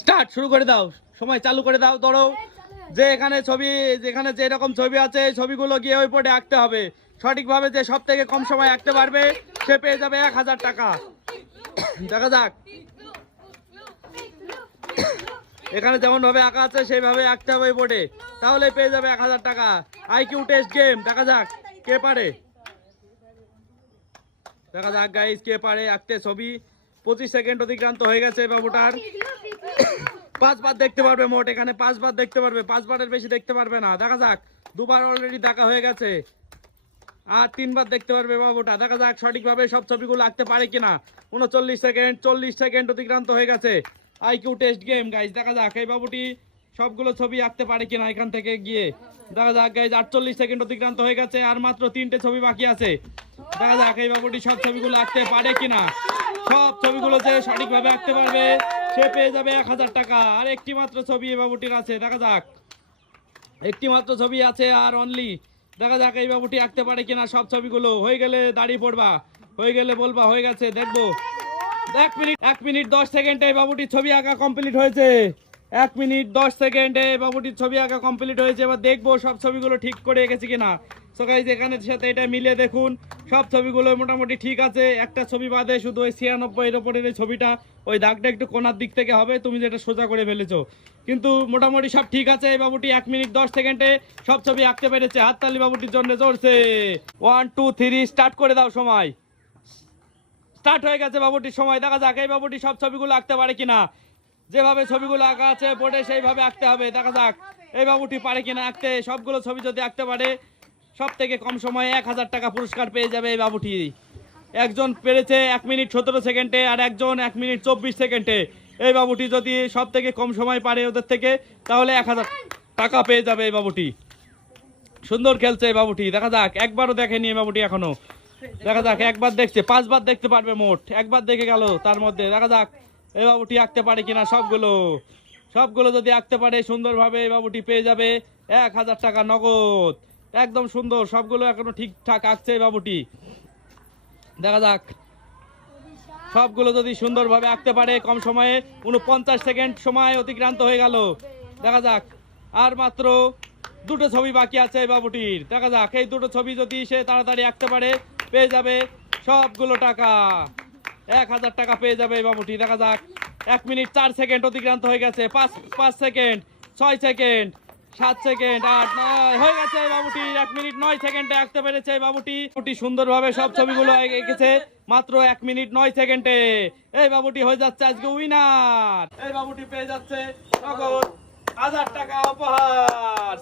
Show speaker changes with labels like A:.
A: Start, শুরু করে দাও। সময় চালু করে দাও, ধরো। যে এখানে ছবি, যেখানে যে রকম ছবি আছে ছবিগুলো গিয়ে ওই বোর্ডে আঁকতে হবে। সঠিকভাবে যে সব থেকে কম সময় আঁকতে পারবে, সে পেয়ে যাবে এক হাজার টাকা। দেখা যাক। এখানে যেমন ভাবে আঁকা আছে, সেইভাবে আঁকতে হবে ওই বোর্ডে তাহলে পেয়ে যাবে এক হাজার টাকা। আইকিউ টেস্ট গেম, দেখা যাক, কে পারে? দেখা যাক গাইজ কে পারে আঁকতে ছবি। পঁচিশ সেকেন্ড অতিক্রান্ত হয়ে গেছে, বাবুটার। পাঁচবার দেখতে পারবে মোট এখানে, পাঁচবার দেখতে পারবে, পাঁচবারের বেশি দেখতে পারবে না। দেখা যাক, দুবার অলরেডি দেখা হয়ে গেছে। আর তিনবার দেখতে পারবে বাবুটা। দেখা যাক সঠিকভাবে সব ছবিগুলো আঁকতে পারে কিনা। উনচল্লিশ সেকেন্ড, চল্লিশ সেকেন্ড অতিক্রান্ত হয়ে গেছে। আইকিউ টেস্ট গেম গাইজ দেখা যাক, এই বাবুটি সবগুলো ছবি আঁকতে পারে কিনা এখান থেকে গিয়ে। দেখা যাক গাইজ আটচল্লিশ সেকেন্ড অতিক্রান্ত হয়ে গেছে, আর মাত্র তিনটে ছবি বাকি আছে। দেখা যাক, এই বাবুটি সব ছবিগুলো আঁকতে পারে কিনা। সব ছবিগুলো যে সঠিকভাবে আঁকতে পারবে সে পেয়ে যাবে এক হাজার টাকা। আর একটি মাত্র ছবি এই বাবুটির আছে, দেখা যাক। একটি মাত্র ছবি আছে আর অনলি দেখা যাক এই বাবুটি আঁকতে পারে কিনা সব ছবিগুলো। হয়ে গেলে দাঁড়িয়ে পড়বা। হয়ে গেলে বলবা, হয়ে গেছে, দেখব। এক মিনিট এক মিনিট দশ সেকেন্ডে এই বাবুটির ছবি আঁকা কমপ্লিট হয়েছে। এক মিনিট দশ সেকেন্ডে বাবুটির ছবি আঁকা কমপ্লিট হয়েছে। এবার দেখব সব ছবিগুলো ঠিক করে এঁকেছি কিনা। সো এখানের সাথে এটা মিলিয়ে দেখুন, সব ছবিগুলো মোটামুটি ঠিক আছে। একটা ছবি বাদে শুধু ওই ওপরের ছবিটা। ওই দাগটা একটু কোনার দিক থেকে হবে, তুমি যেটা সোজা করে ফেলেছো। কিন্তু মোটামুটি সব ঠিক আছে, এই বাবুটি এক মিনিট দশ সেকেন্ডে সব ছবি আঁকতে পেরেছে। হাততালি বাবুটির জন্য ওয়ান টু থ্রি স্টার্ট করে দাও সময়। স্টার্ট হয়ে গেছে বাবুটির সময়। দেখা যাক এই বাবুটি সব ছবিগুলো আঁকতে পারে কিনা। যেভাবে ছবিগুলো আঁকা আছে, বোর্ডে সেইভাবে আঁকতে হবে। দেখা যাক এই বাবুটি পারে কিনা আঁকতে। সবগুলো ছবি যদি আঁকতে পারে সব থেকে কম সময়ে এক হাজার টাকা পুরস্কার পেয়ে যাবে এই বাবুটি। একজন পেরেছে এক মিনিট সতেরো সেকেন্ডে আর একজন এক মিনিট চব্বিশ সেকেন্ডে। এই বাবুটি যদি সব থেকে কম সময় পারে ওদের থেকে, তাহলে এক হাজার টাকা পেয়ে যাবে এই বাবুটি। সুন্দর খেলছে এই বাবুটি। দেখা যাক, একবারও দেখেনি এই বাবুটি এখনও। দেখা যাক, একবার দেখছে, পাঁচবার দেখতে পারবে মোট। একবার দেখে গেল তার মধ্যে। দেখা যাক, এই বাবুটি আঁকতে পারে কিনা সবগুলো। সবগুলো যদি আঁকতে পারে সুন্দরভাবে এই বাবুটি পেয়ে যাবে। এক হাজার টাকা নগদ। একদম সুন্দর, সবগুলো এখনও ঠিকঠাক আঁকছে বাবুটি। দেখা যাক। সবগুলো যদি সুন্দরভাবে আঁকতে পারে, কম সময়ে উনপঞ্চাশ সেকেন্ড সময় অতিক্রান্ত হয়ে গেল। দেখা যাক। আর মাত্র দুটো ছবি বাকি আছে এই বাবুটির। দেখা যাক, এই দুটো ছবি যদি সে তাড়াতাড়ি আঁকতে পারে, পেয়ে যাবে সবগুলো টাকা। এক হাজার টাকা পেয়ে যাবে এই বাবুটি। দেখা যাক, এক মিনিট চার সেকেন্ড অতিক্রান্ত হয়ে গেছে। পাঁচ পাঁচ সেকেন্ড, ছয় সেকেন্ড। সাত সেকেন্ড আট, নয়, হয়ে গেছে বাবুটি এক মিনিট নয় সেকেন্ডে আঁকতে পেরেছে বাবুটি। বাবুটি সুন্দরভাবে সব ছবিগুলো এঁকেছে, মাত্র এক মিনিট নয় সেকেন্ডে এই বাবুটি হয়ে যাচ্ছে আজকে উইনার এই বাবুটি পেয়ে যাচ্ছে হাজার টাকা উপহার।